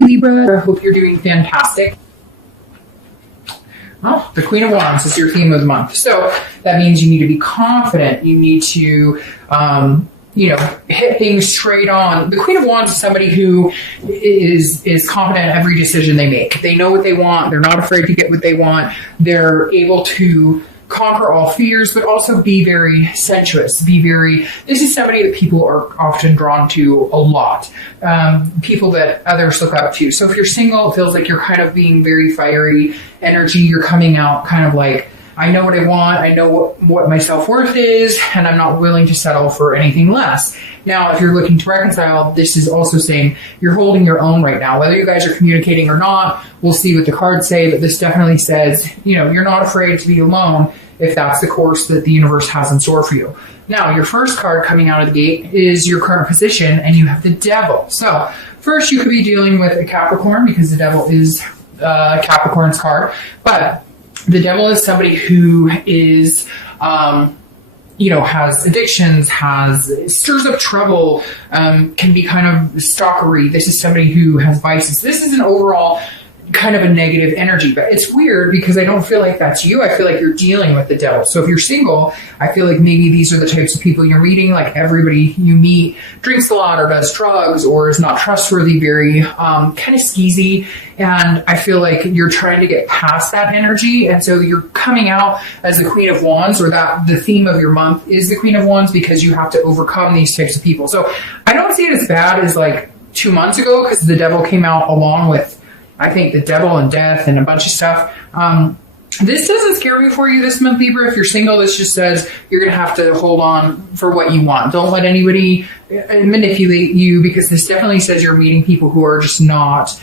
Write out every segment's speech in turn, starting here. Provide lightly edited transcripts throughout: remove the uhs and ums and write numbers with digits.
Libra, I hope you're doing fantastic. Oh, the Queen of Wands is your theme of the month. So that means you need to be confident. You need to, hit things straight on. The Queen of Wands is somebody who is confident in every decision they make. They know what they want. They're not afraid to get what they want. They're able to conquer all fears, but also be very sensuous. This is somebody that people are often drawn to a lot. People that others look up to. So if you're single, it feels like you're kind of being very fiery energy. You're coming out kind of like, I know what I want. I know what my self-worth is, and I'm not willing to settle for anything less. Now, if you're looking to reconcile, this is also saying you're holding your own right now. Whether you guys are communicating or not, we'll see what the cards say, but this definitely says, you're not afraid to be alone if that's the course that the universe has in store for you. Now, your first card coming out of the gate is your current position, and you have the Devil. So first, you could be dealing with a Capricorn because the Devil is Capricorn's card, but the Devil is somebody who is, has addictions, stirs up trouble, can be kind of stalkery. This is somebody who has vices. This is an overall kind of a negative energy, but it's weird because I don't feel like that's you. I feel like you're dealing with the Devil. So if you're single, I feel like maybe these are the types of people you're meeting. Like everybody you meet drinks a lot or does drugs or is not trustworthy, very kind of skeezy. And I feel like you're trying to get past that energy. And so you're coming out as the Queen of Wands, or that the theme of your month is the Queen of Wands, because you have to overcome these types of people. So I don't see it as bad as like 2 months ago, because the Devil came out along with, I think, the Devil and death and a bunch of stuff. This doesn't scare me for you this month, Libra. If you're single, this just says you're going to have to hold on for what you want. Don't let anybody manipulate you, because this definitely says you're meeting people who are just not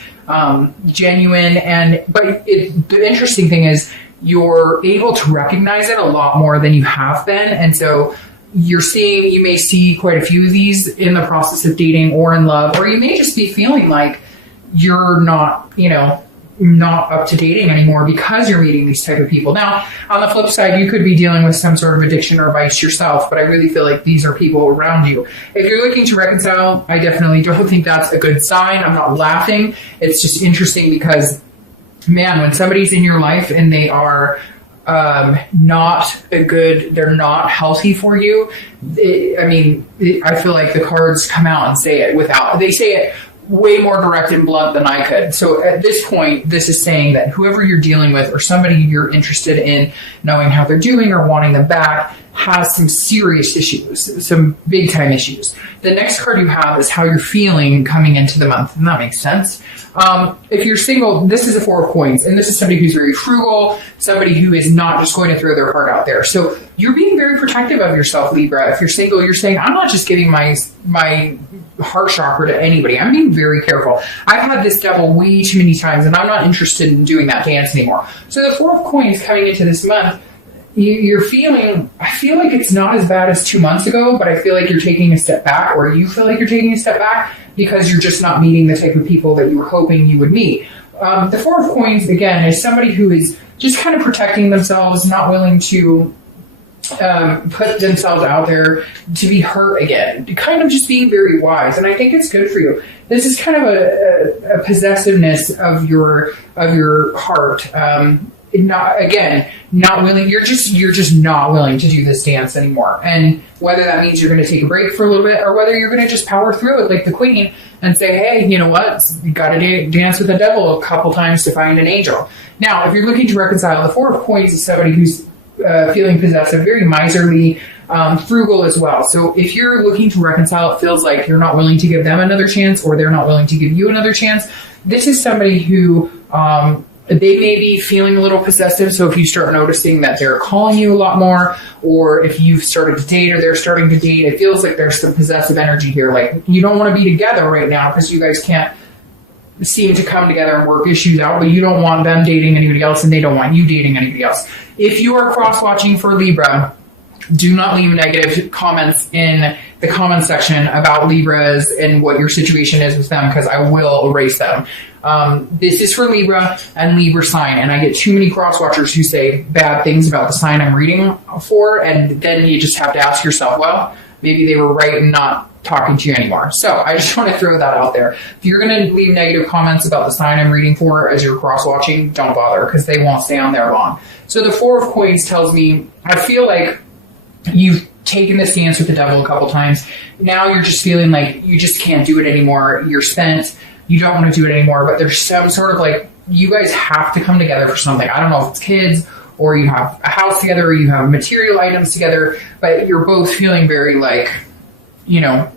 genuine. But the interesting thing is you're able to recognize it a lot more than you have been. And so you may see quite a few of these in the process of dating or in love, or you may just be feeling like you're not up to dating anymore because you're meeting these type of people. Now, on the flip side, you could be dealing with some sort of addiction or vice yourself, but I really feel like these are people around you. If you're looking to reconcile, I definitely don't think that's a good sign. I'm not laughing. It's just interesting because, man, when somebody's in your life and they are they're not healthy for you, I feel like the cards come out and say it way more direct and blunt than I could. So at this point, this is saying that whoever you're dealing with or somebody you're interested in knowing how they're doing or wanting them back has some serious issues, some big time issues. The next card you have is how you're feeling coming into the month. And that makes sense. If you're single, this is a Four of Coins, and this is somebody who's very frugal, somebody who is not just going to throw their heart out there. So you're being very protective of yourself, Libra. If you're single, you're saying, I'm not just giving my heart chakra to anybody. I'm being very careful. I've had this Devil way too many times, and I'm not interested in doing that dance anymore. So the Four of Coins coming into this month, you're feeling, I feel like it's not as bad as 2 months ago, but I feel like you're taking a step back, or you feel like you're taking a step back because you're just not meeting the type of people that you were hoping you would meet. The Four of Coins, again, is somebody who is just kind of protecting themselves, not willing to put themselves out there to be hurt again, kind of just being very wise. And I think it's good for you. This is kind of a possessiveness of your heart. Not willing. You're just not willing to do this dance anymore. And whether that means you're going to take a break for a little bit, or whether you're going to just power through it like the Queen and say, hey, you know what? You got to dance with the Devil a couple times to find an angel. Now, if you're looking to reconcile, the Four of Coins is somebody who's feeling possessive, very miserly, frugal as well. So if you're looking to reconcile, it feels like you're not willing to give them another chance, or they're not willing to give you another chance. This is somebody who they may be feeling a little possessive. So if you start noticing that they're calling you a lot more, or if you've started to date or they're starting to date, it feels like there's some possessive energy here. Like you don't want to be together right now because you guys can't seem to come together and work issues out, but you don't want them dating anybody else and they don't want you dating anybody else. If you are cross-watching for Libra, do not leave negative comments in the comment section about Libras and what your situation is with them, because I will erase them. This is for Libra and Libra sign, and I get too many cross-watchers who say bad things about the sign I'm reading for, and then you just have to ask yourself, well, maybe they were right in not talking to you anymore. So I just want to throw that out there. If you're going to leave negative comments about the sign I'm reading for as you're cross-watching, don't bother, because they won't stay on there long. So the Four of Coins tells me, I feel like you've taken the stance with the devil a couple times. Now you're just feeling like you just can't do it anymore. You're spent. You don't want to do it anymore, but there's some sort of like, you guys have to come together for something. I don't know if it's kids, or you have a house together, or you have material items together, but you're both feeling very like, you know,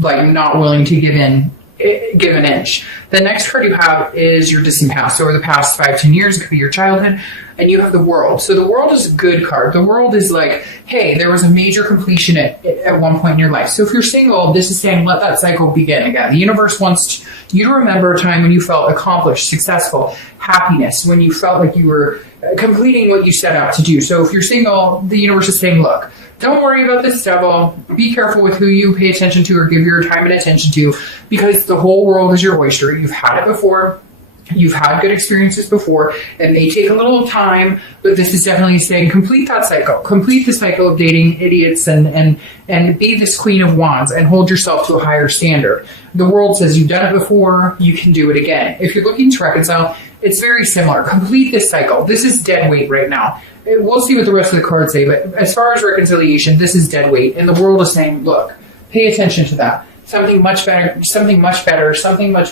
like not willing to give an inch. The next card you have is your distant past. So over the past 5-10 years, it could be your childhood, and you have the World. So the World is a good card. The World is like, hey, there was a major completion at one point in your life. So if you're single, this is saying let that cycle begin again. The universe wants you to remember a time when you felt accomplished, successful, happiness, when you felt like you were completing what you set out to do. So if you're single, the universe is saying, look, don't worry about this devil. Be careful with who you pay attention to or give your time and attention to, because the whole world is your oyster. You've had it before. You've had good experiences before. It may take a little time, but this is definitely saying complete that cycle. Complete the cycle of dating idiots and be this Queen of Wands and hold yourself to a higher standard. The World says you've done it before. You can do it again. If you're looking to reconcile, it's very similar. Complete this cycle. This is dead weight right now. We'll see what the rest of the cards say, but as far as reconciliation, this is dead weight. And the World is saying, look, pay attention to that. Something much better, something much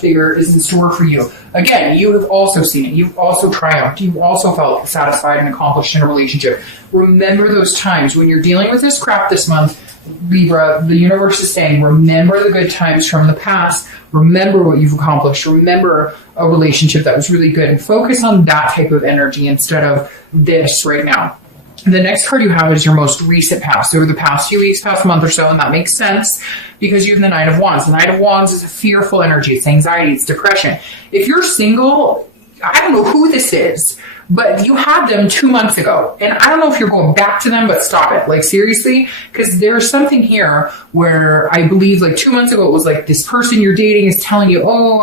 bigger is in store for you. Again, you have also seen it. You've also triumphed. You've also felt satisfied and accomplished in a relationship. Remember those times when you're dealing with this crap this month, Libra. The universe is saying, remember the good times from the past. Remember what you've accomplished. Remember a relationship that was really good, and focus on that type of energy instead of this right now. The next card you have is your most recent past, over the past few weeks, past month or so, and that makes sense because you have the Knight of Wands. The Knight of Wands is a fearful energy. It's anxiety. It's depression. If you're single, I don't know who this is, but you had them 2 months ago, and I don't know if you're going back to them, but stop it. Like, seriously, because there's something here where I believe like 2 months ago, it was like this person you're dating is telling you, oh,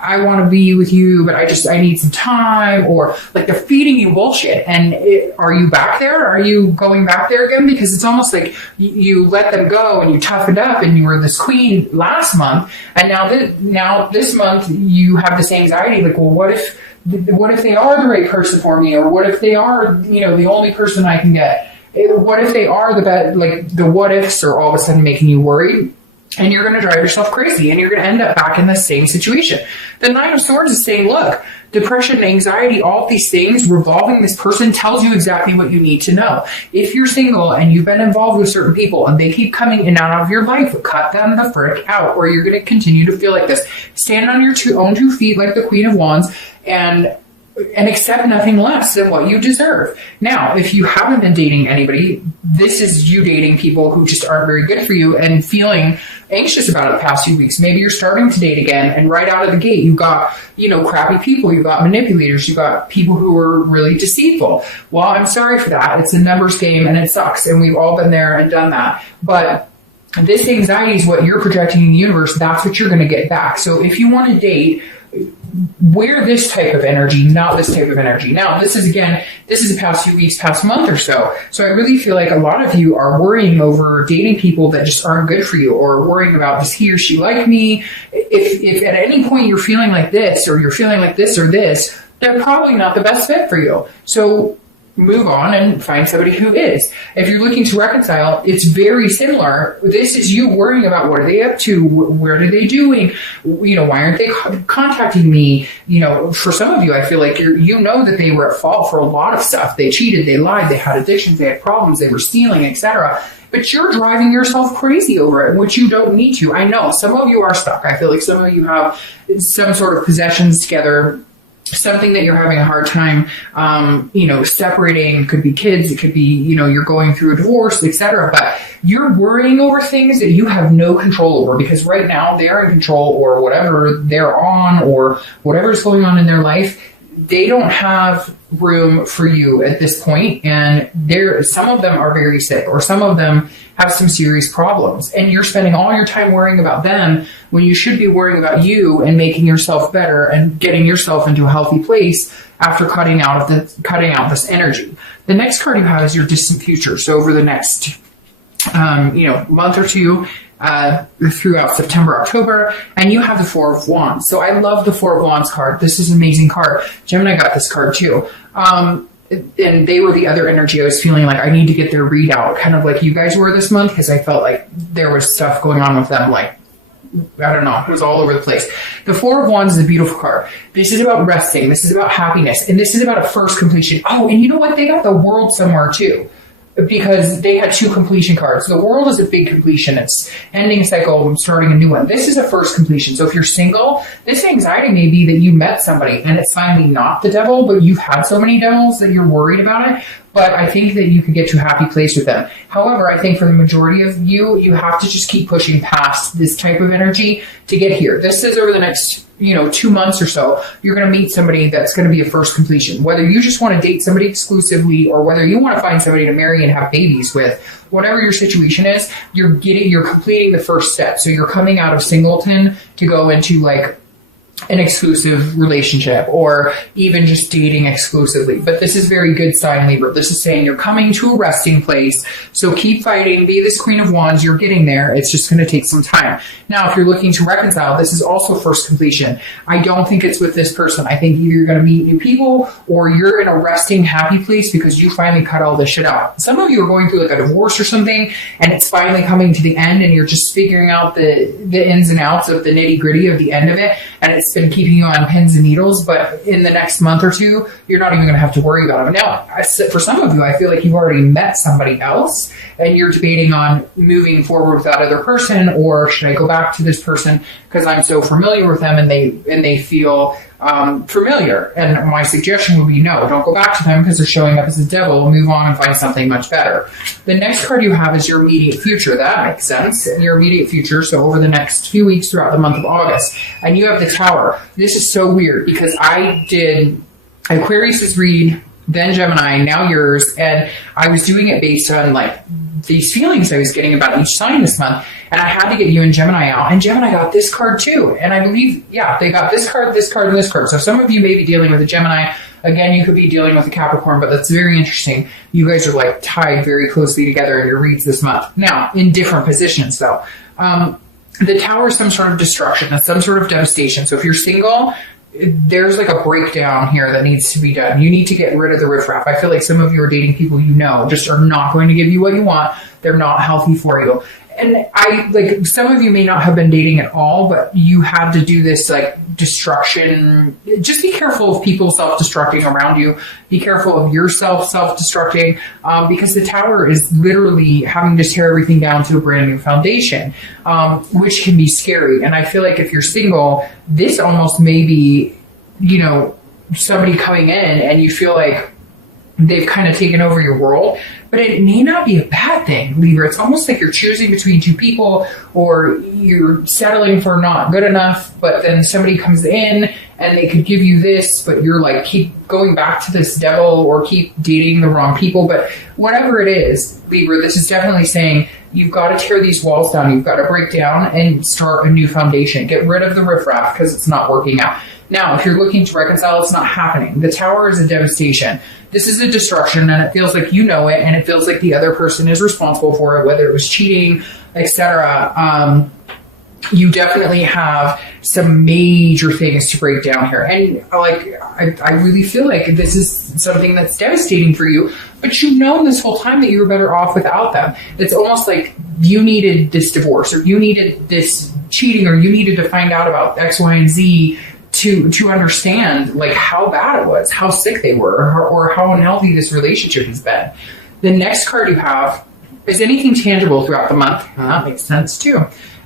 I want to be with you, but I need some time, or like they're feeding you bullshit. And are you back there? Are you going back there again? Because it's almost like you let them go and you toughened up and you were this queen last month. And now this month you have this anxiety. Like, well, what if they are the right person for me? Or what if they are, the only person I can get? What if they are the best? Like, the what ifs are all of a sudden making you worried. And you're going to drive yourself crazy, and you're going to end up back in the same situation. The Nine of Swords is saying, look, depression, anxiety, all of these things revolving this person tells you exactly what you need to know. If you're single and you've been involved with certain people and they keep coming in and out of your life, cut them the frick out, or you're going to continue to feel like this. Stand on your own 2 feet like the Queen of Wands and accept nothing less than what you deserve. Now, if you haven't been dating anybody, this is you dating people who just aren't very good for you and feeling anxious about it the past few weeks. Maybe you're starting to date again, and right out of the gate, you got, crappy people, you got manipulators, you got people who are really deceitful. Well, I'm sorry for that. It's a numbers game and it sucks, and we've all been there and done that. But this anxiety is what you're projecting in the universe. That's what you're going to get back. So if you want to date, wear this type of energy, not this type of energy. Now, this is the past few weeks, past month or so. So I really feel like a lot of you are worrying over dating people that just aren't good for you, or worrying about, does he or she like me? If at any point you're feeling like this, or you're feeling like this or this, they're probably not the best fit for you. So move on and find somebody who is. If you're looking to reconcile, it's very similar. This is you worrying about, what are they up to? Where are they doing? Why aren't they contacting me? For some of you, I feel like that they were at fault for a lot of stuff. They cheated, they lied, they had addictions, they had problems, they were stealing, etc. But you're driving yourself crazy over it, which you don't need to. I know some of you are stuck. I feel like some of you have some sort of possessions together, something that you're having a hard time, separating. It could be kids, it could be, you're going through a divorce, etc. But you're worrying over things that you have no control over, because right now they're in control, or whatever they're on, or whatever's going on in their life, they don't have room for you at this point. And some of them are very sick, or some of them have some serious problems, and you're spending all your time worrying about them when you should be worrying about you and making yourself better and getting yourself into a healthy place after cutting out this energy. The next card you have is your distant future. So over the next month or two, throughout September, October, and you have the Four of Wands. So I love the Four of Wands card. This is an amazing card. Gemini got this card too. And they were the other energy I was feeling like I need to get their readout, kind of like you guys were this month, because I felt like there was stuff going on with them, like, I don't know, it was all over the place. The Four of Wands is a beautiful card. This is about resting. This is about happiness. And this is about a first completion. Oh, and you know what? They got the World somewhere too, because they had 2 completion cards. The World is a big completion. It's ending a cycle and starting a new one. This is a first completion. So if you're single, this anxiety may be that you met somebody and it's finally not the devil, but you've had so many devils that you're worried about it. But I think that you can get to a happy place with them. However, I think for the majority of you, you have to just keep pushing past this type of energy to get here. This is over the next 2 months or so, you're going to meet somebody that's going to be a first completion. Whether you just want to date somebody exclusively or whether you want to find somebody to marry and have babies with, whatever your situation is, you're completing the first step. So you're coming out of singleton to go into like an exclusive relationship or even just dating exclusively. But this is very good sign, Libra. This is saying you're coming to a resting place. So keep fighting. Be this Queen of Wands. You're getting there. It's just going to take some time. Now, if you're looking to reconcile, this is also first completion. I don't think it's with this person. I think either you're going to meet new people or you're in a resting, happy place because you finally cut all this shit out. Some of you are going through like a divorce or something and it's finally coming to the end and you're just figuring out the ins and outs of the nitty gritty of the end of it. And it's been keeping you on pins and needles, but in the next month or two, you're not even going to have to worry about it. Now, for some of you, I feel like you've already met somebody else and you're debating on moving forward with that other person, or should I go back to this person because I'm so familiar with them and they feel familiar. And my suggestion would be no, don't go back to them because they're showing up as a devil. Move on and find something much better. The next card you have is your immediate future. That makes sense. Your immediate future. So over the next few weeks throughout the month of August. And you have the Tower. This is so weird because I did Aquarius's read, then Gemini, now yours. And I was doing it based on like these feelings I was getting about each sign this month. And I had to get you and Gemini out. And Gemini got this card too. And I believe, yeah, they got this card, this card, and this card. So some of you may be dealing with a Gemini. Again, you could be dealing with a Capricorn, but that's very interesting. You guys are like tied very closely together in your reads this month. Now, in different positions though. The Tower is some sort of destruction. That's some sort of devastation. So if you're single, there's like a breakdown here that needs to be done. You need to get rid of the riffraff. I feel like some of you are dating people you know just are not going to give you what you want. They're not healthy for you. And some of you may not have been dating at all, but you had to do this like destruction. Just be careful of people self-destructing around you. Be careful of yourself self-destructing, because the Tower is literally having to tear everything down to a brand new foundation, which can be scary. And I feel like if you're single, this almost may be, somebody coming in and you feel like they've kind of taken over your world, but it may not be a bad thing, Libra. It's almost like you're choosing between two people or you're settling for not good enough, but then somebody comes in and they could give you this, but you're like, keep going back to this devil or keep dating the wrong people. But whatever it is, Libra, this is definitely saying you've got to tear these walls down. You've got to break down and start a new foundation. Get rid of the riffraff because it's not working out. Now, if you're looking to reconcile, it's not happening. The Tower is a devastation. This is a destruction, and it feels like you know it, and it feels like the other person is responsible for it, whether it was cheating, etc. You definitely have some major things to break down here. And I really feel like this is something that's devastating for you, but you've known this whole time that you were better off without them. It's almost like you needed this divorce, or you needed this cheating, or you needed to find out about X, Y, and Z to understand like how bad it was, how sick they were, or how unhealthy this relationship has been. The next card you have is anything tangible throughout the month. That makes sense too.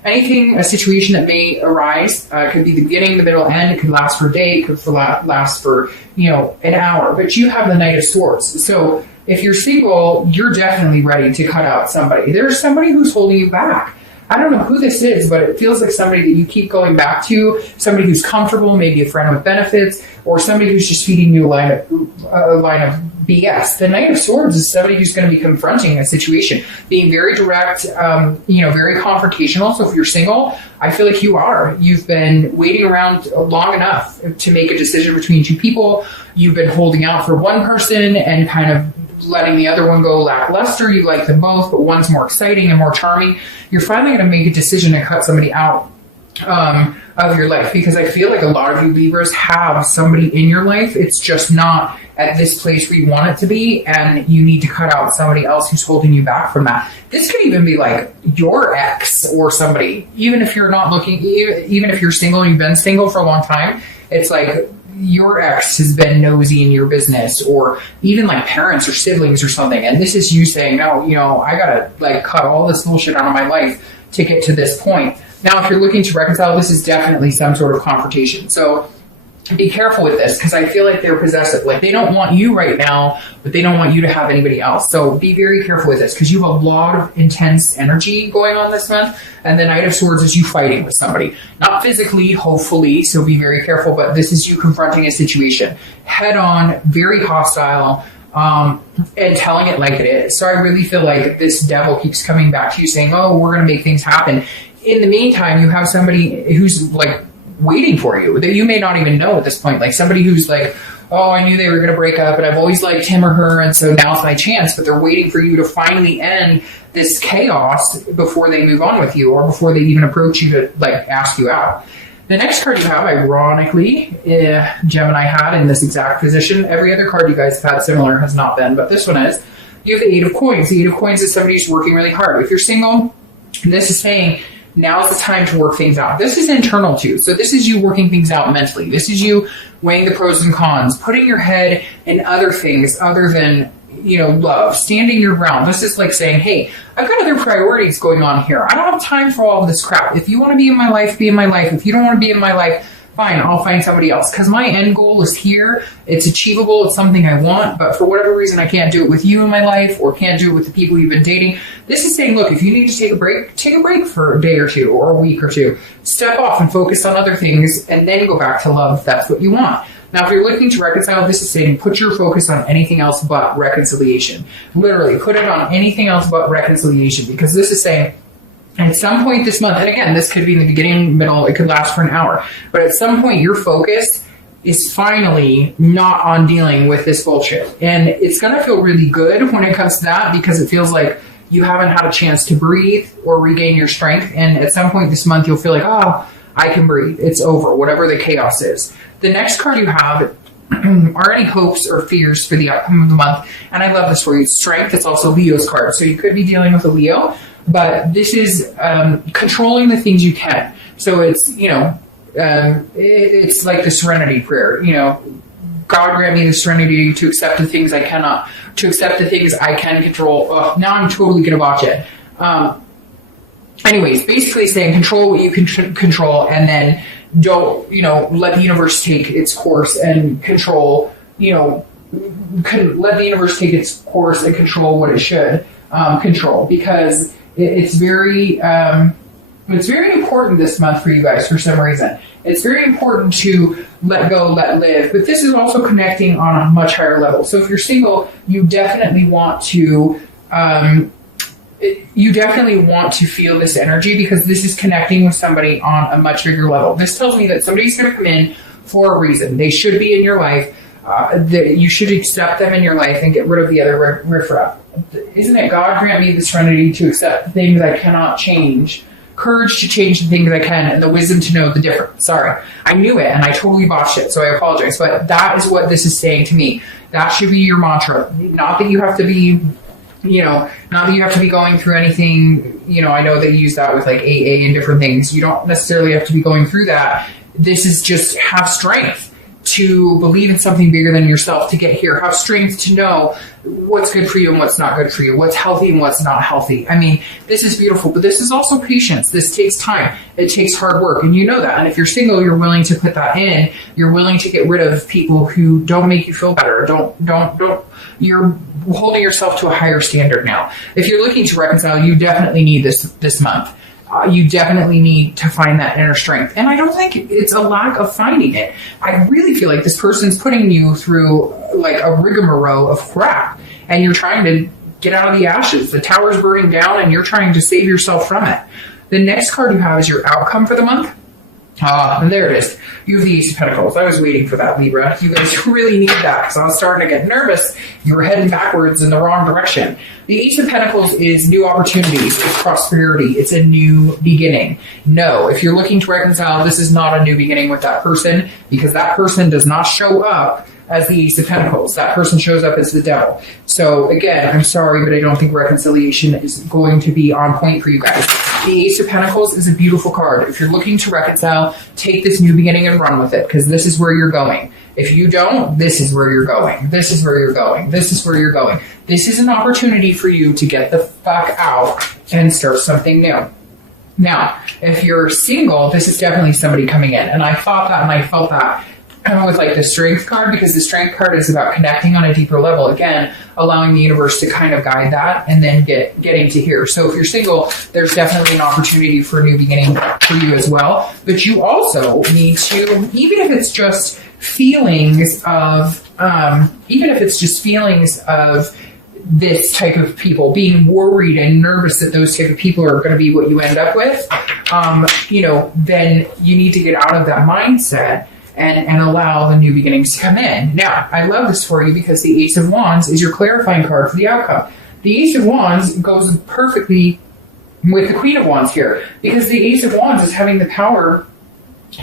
Anything, a situation that may arise, could be the beginning, the middle, end. It could last for a day. It could last for, an hour. But you have the Knight of Swords. So if you're single, you're definitely ready to cut out somebody. There's somebody who's holding you back. I don't know who this is, but it feels like somebody that you keep going back to, somebody who's comfortable, maybe a friend with benefits, or somebody who's just feeding you a line of BS. The Knight of Swords is somebody who's going to be confronting a situation, being very direct, very confrontational. So if you're single, I feel like you are. You've been waiting around long enough to make a decision between two people. You've been holding out for one person and kind of letting the other one go lackluster. You like them both, but one's more exciting and more charming. You're finally going to make a decision to cut somebody out of your life, because I feel like a lot of you Libras have somebody in your life. It's just not at this place where you want it to be, and you need to cut out somebody else who's holding you back from that. This could even be like your ex or somebody, even if you're not looking, even if you're single and you've been single for a long time. It's like your ex has been nosy in your business, or even like parents or siblings or something, and this is you saying, no, I gotta like cut all this bullshit out of my life to get to this point. Now, if you're looking to reconcile, this is definitely some sort of confrontation. So be careful with this, because I feel like they're possessive. Like, they don't want you right now, but they don't want you to have anybody else. So be very careful with this, because you have a lot of intense energy going on this month. And the Knight of Swords is you fighting with somebody. Not physically, hopefully, so be very careful, but this is you confronting a situation head on, very hostile, and telling it like it is. So I really feel like this devil keeps coming back to you saying, oh, we're going to make things happen. In the meantime, you have somebody who's like waiting for you that you may not even know at this point. Like somebody who's like, oh, I knew they were going to break up, and I've always liked him or her, and so now's my chance. But they're waiting for you to finally end this chaos before they move on with you, or before they even approach you to like ask you out. The next card you have, ironically, Gemini had in this exact position. Every other card you guys have had similar has not been, but this one is. You have the Eight of Coins. The Eight of Coins is somebody who's working really hard. If you're single, this is saying, now's the time to work things out. This is internal too. So this is you working things out mentally. This is you weighing the pros and cons, putting your head in other things other than, love, standing your ground. This is like saying, hey, I've got other priorities going on here. I don't have time for all of this crap. If you want to be in my life, be in my life. If you don't want to be in my life, fine, I'll find somebody else, because my end goal is here. It's achievable. It's something I want, but for whatever reason, I can't do it with you in my life, or can't do it with the people you've been dating. This is saying, look, if you need to take a break for a day or two or a week or two. Step off and focus on other things, and then go back to love if that's what you want. Now, if you're looking to reconcile, this is saying put your focus on anything else but reconciliation. Literally, put it on anything else but reconciliation, because this is saying, at some point this month, and again, this could be in the beginning, middle, it could last for an hour, but at some point your focus is finally not on dealing with this bullshit. And it's going to feel really good when it comes to that, because it feels like you haven't had a chance to breathe or regain your strength. And at some point this month, you'll feel like, oh, I can breathe. It's over, whatever the chaos is. The next card you have are any hopes or fears for the outcome of the month. And I love this for you. Strength. It's also Leo's card. So you could be dealing with a Leo, but this is controlling the things you can. So it's, it's like the serenity prayer. God grant me the serenity to accept the things I cannot, to accept the things I can control. Oh, now I'm totally going to botch it. Anyways, basically saying control what you can control, and then don't, let the universe take its course and control, let the universe take its course and control what it should control, because it's very important this month for you guys for some reason. It's very important to let go, let live, but this is also connecting on a much higher level. So if you're single, you definitely want to feel this energy, because this is connecting with somebody on a much bigger level. This tells me that somebody's going to come in for a reason. They should be in your life. That you should accept them in your life and get rid of the other riffraff. Isn't it God grant me the serenity to accept the things I cannot change, courage to change the things I can, and the wisdom to know the difference. Sorry, I knew it and I totally botched it, so I apologize. But that is what this is saying to me. That should be your mantra. Not that you have to be, not that you have to be going through anything. I know they use that with like AA and different things. You don't necessarily have to be going through that. This is just have strength to believe in something bigger than yourself to get here. Have strength to know what's good for you and what's not good for you, what's healthy and what's not healthy. I mean, this is beautiful, but this is also patience. This takes time. It takes hard work, and you know that. And if you're single, you're willing to put that in. You're willing to get rid of people who don't make you feel better. Don't. You're holding yourself to a higher standard now. If you're looking to reconcile, you definitely need this month. You definitely need to find that inner strength. And I don't think it's a lack of finding it. I really feel like this person's putting you through like a rigmarole of crap, and you're trying to get out of the ashes. The tower's burning down and you're trying to save yourself from it. The next card you have is your outcome for the month. And there it is. You have the Ace of Pentacles. I was waiting for that, Libra. You guys really need that because I was starting to get nervous. You were heading backwards in the wrong direction. The Ace of Pentacles is new opportunities. It's prosperity. It's a new beginning. No, if you're looking to reconcile, this is not a new beginning with that person because that person does not show up as the Ace of Pentacles. That person shows up as the Devil. So again, I'm sorry, but I don't think reconciliation is going to be on point for you guys. The Ace of Pentacles is a beautiful card. If you're looking to reconcile, take this new beginning and run with it because this is where you're going. If you don't, this is where you're going. This is where you're going. This is where you're going. This is an opportunity for you to get the fuck out and start something new. Now, if you're single, this is definitely somebody coming in. And I thought that and I felt that with like the Strength card, because the Strength card is about connecting on a deeper level. Again, allowing the universe to kind of guide that and then getting to here. So if you're single, there's definitely an opportunity for a new beginning for you as well. But you also need to, even if it's just feelings of this type of people, being worried and nervous that those type of people are going to be what you end up with, then you need to get out of that mindset and allow the new beginnings to come in. Now, I love this for you because the Ace of Wands is your clarifying card for the outcome. The Ace of Wands goes perfectly with the Queen of Wands here because the Ace of Wands is having the power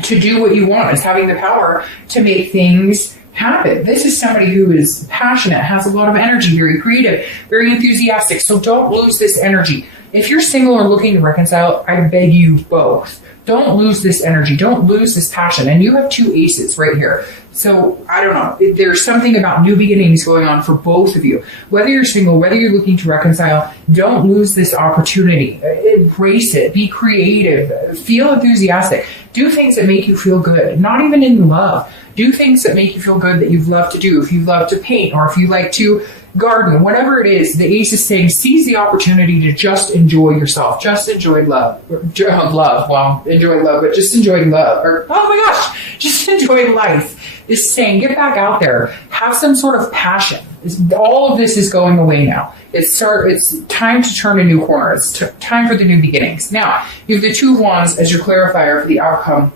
to do what you want. It's having the power to make things happen. This is somebody who is passionate, has a lot of energy, very creative, very enthusiastic. So don't lose this energy. If you're single or looking to reconcile, I beg you both. Don't lose this energy. Don't lose this passion. And you have two aces right here. So I don't know. There's something about new beginnings going on for both of you. Whether you're single, whether you're looking to reconcile, don't lose this opportunity. Embrace it. Be creative. Feel enthusiastic. Do things that make you feel good. Not even in love. Do things that make you feel good that you love to do. If you love to paint or if you like to garden, whatever it is, the Ace is saying seize the opportunity to just enjoy yourself. Just enjoy love. Enjoy love, but just enjoy love. Or, oh my gosh, just enjoy life. It's saying get back out there. Have some sort of passion. All of this is going away now. It's time to turn a new corner. It's time for the new beginnings. Now, you have the Two of Wands as your clarifier for the outcome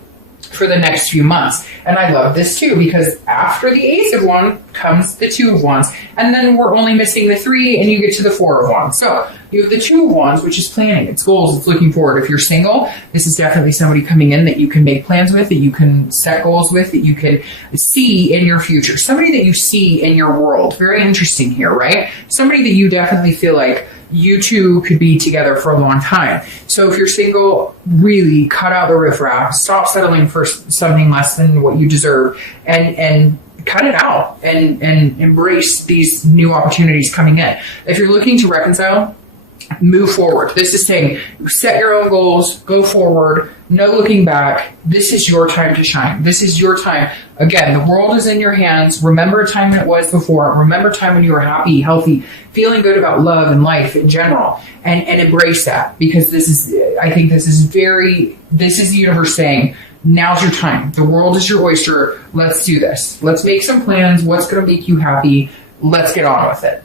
for the next few months. And I love this too, because after the Ace of Wands comes the Two of Wands. And then we're only missing the Three and you get to the Four of Wands. So you have the Two of Wands, which is planning. It's goals. It's looking forward. If you're single, this is definitely somebody coming in that you can make plans with, that you can set goals with, that you can see in your future. Somebody that you see in your world. Very interesting here, right? Somebody that you definitely feel like you two could be together for a long time. So if you're single, really cut out the riffraff. Stop settling for something less than what you deserve and cut it out and embrace these new opportunities coming in. If you're looking to reconcile, move forward. This is saying set your own goals, go forward, no looking back. This is your time to shine. This is your time. Again, the world is in your hands. Remember a time when it was before. Remember a time when you were happy, healthy, feeling good about love and life in general, and embrace that, because I think this is the universe saying, now's your time. The world is your oyster. Let's do this. Let's make some plans. What's going to make you happy? Let's get on with it.